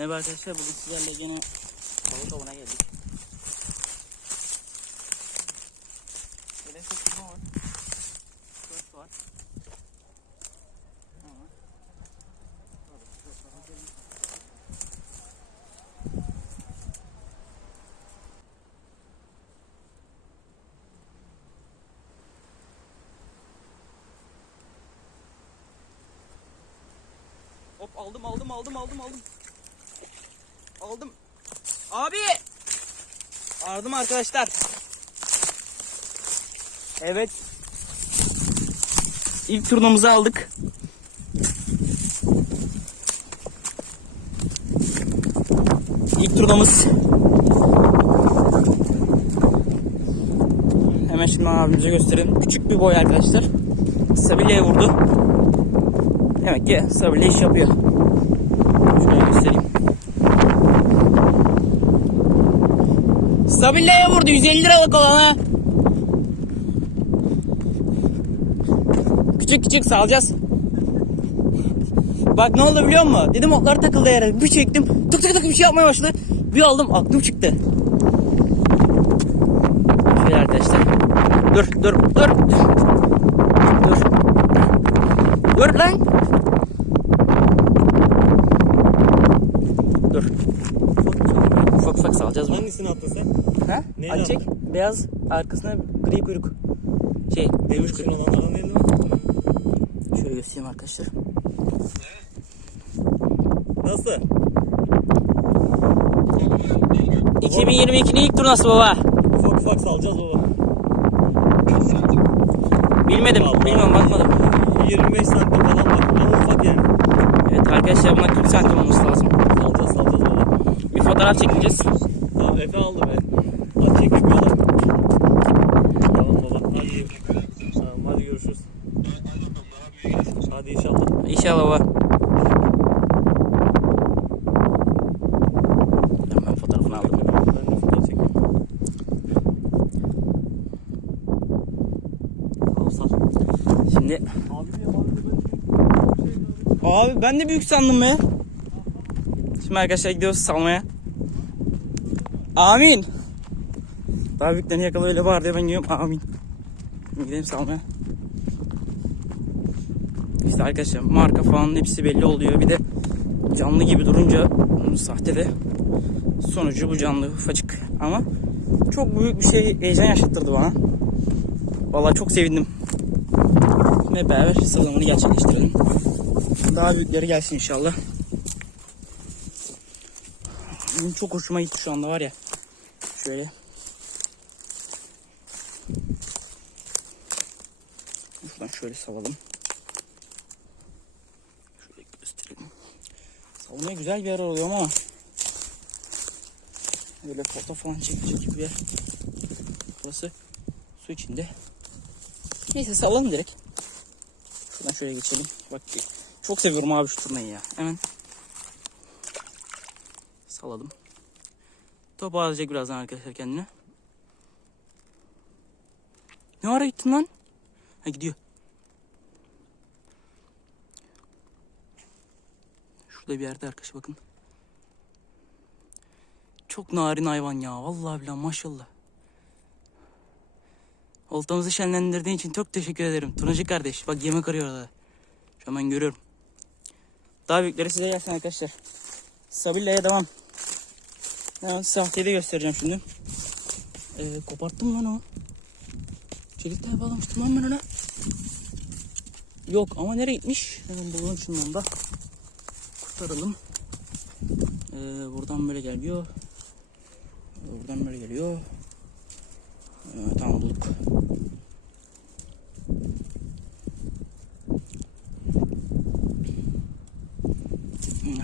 Merhaba arkadaşlar bugün sizlerle yine balık avına geldik. Böyle sıkma var. Dört var. Hop aldım aldım aldım aldım aldım. Aldım. Abi. Aldım arkadaşlar. Evet. İlk turnumuzu aldık. İlk turnumuz. Hemen şimdi abimize göstereyim. Küçük bir boy arkadaşlar. Sabilya'ya vurdu. Demek ki Sabilya iş yapıyor. Şöyle göstereyim. Sabilya'ya vurdu 150 liralık olana. Küçük küçük salacağız. Bak ne oldu biliyor musun? Dedim otlar takıldı yere. Bir çektim. Tık tık tık bir şey yapmaya başladı. Bir aldım aklım çıktı. Şöyle arkadaşlar. Dur dur dur. Dur. Dur lan. Dur. Bunu. Hangisini attın sen? Ha? Neyle Hadi çek. Beyaz arkasına gri kuyruk. Şey, Demiş kuyruk. olanlardan değil mi? Şöyle göstereyim arkadaşlar. Nasıl? 2022'nin ilk turnası baba. Ufak ufak salacağız baba. Bilmedim, Vallahi. bilmiyorum bakmadım. 25 santim falan var. Ama ufak yani. Evet arkadaşlar buna 40 santim olması lazım. Salacağız salacağız baba. Bir fotoğraf çekeceğiz. Tamam Efe aldı be. Hadi çek yapıyorlar. Tamam baba. Hadi. Tamam hadi görüşürüz. Hadi inşallah. İnşallah baba. Ben fotoğrafını aldım. Ben de fotoğraf çekeyim. Al sal. Şimdi ben Abi ben de büyük sandım be. Şimdi arkadaşlar gidiyoruz salmaya. Amin. Daha büyüklerini yakala öyle bağır diye ben gidiyorum. Amin. Şimdi gidelim salmaya. İşte arkadaşlar marka falan hepsi belli oluyor. Bir de canlı gibi durunca sahte de sonucu bu canlı ufacık ama çok büyük bir şey heyecan yaşattırdı bana. Vallahi çok sevindim. Ve beraber sıralamanı gerçekleştirelim. Daha büyükleri gelsin inşallah. Benim çok hoşuma gitti şu anda var ya. Şöyle. Şuradan şöyle salalım. Şöyle gösterelim. Salmaya güzel bir yer oluyor ama böyle foto falan çekecek bir yer. Burası su içinde. Neyse salalım direkt. Şuradan şöyle geçelim. Bak çok seviyorum abi şu turnayı ya. Hemen saladım. Top alacak birazdan arkadaşlar kendine. Ne ara gittin lan? Ha gidiyor. Şurada bir yerde arkadaşlar bakın. Çok narin hayvan ya. Vallahi billahi maşallah. Oltamızı şenlendirdiğin için çok teşekkür ederim. Turnacı kardeş. Bak yemek arıyor orada. Şu an ben görüyorum. Daha büyükleri size gelsin arkadaşlar. Sabilla'ya devam. Ben sahteyi de göstereceğim şimdi. Ee, koparttım lan o. Çelik tel bağlamıştım lan ben ona. Yok ama nereye gitmiş? Hemen bulalım şimdi da. Kurtaralım. Ee, buradan böyle geliyor. Buradan böyle geliyor. Ee, tamam bulduk.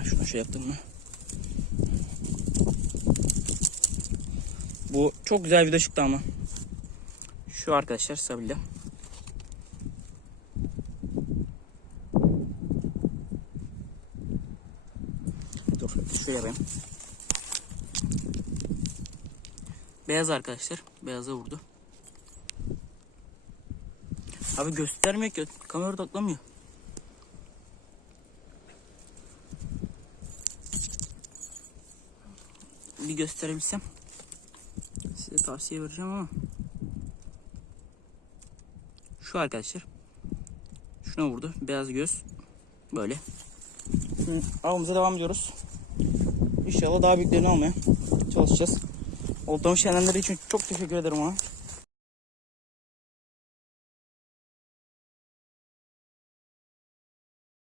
Şunu şey yaptım mı? Bu çok güzel video çıktı ama. Şu arkadaşlar Sabilla. Dur şöyle yapayım. Beyaz arkadaşlar. Beyaza vurdu. Abi göstermiyor ki. Kamera odaklamıyor. bir gösterebilsem. Size tavsiye vereceğim ama. Şu arkadaşlar. Şuna vurdu. Beyaz göz. Böyle. Şimdi avımıza devam ediyoruz. İnşallah daha büyüklerini almaya çalışacağız. Oltamı şenlendirdiği için çok teşekkür ederim ona.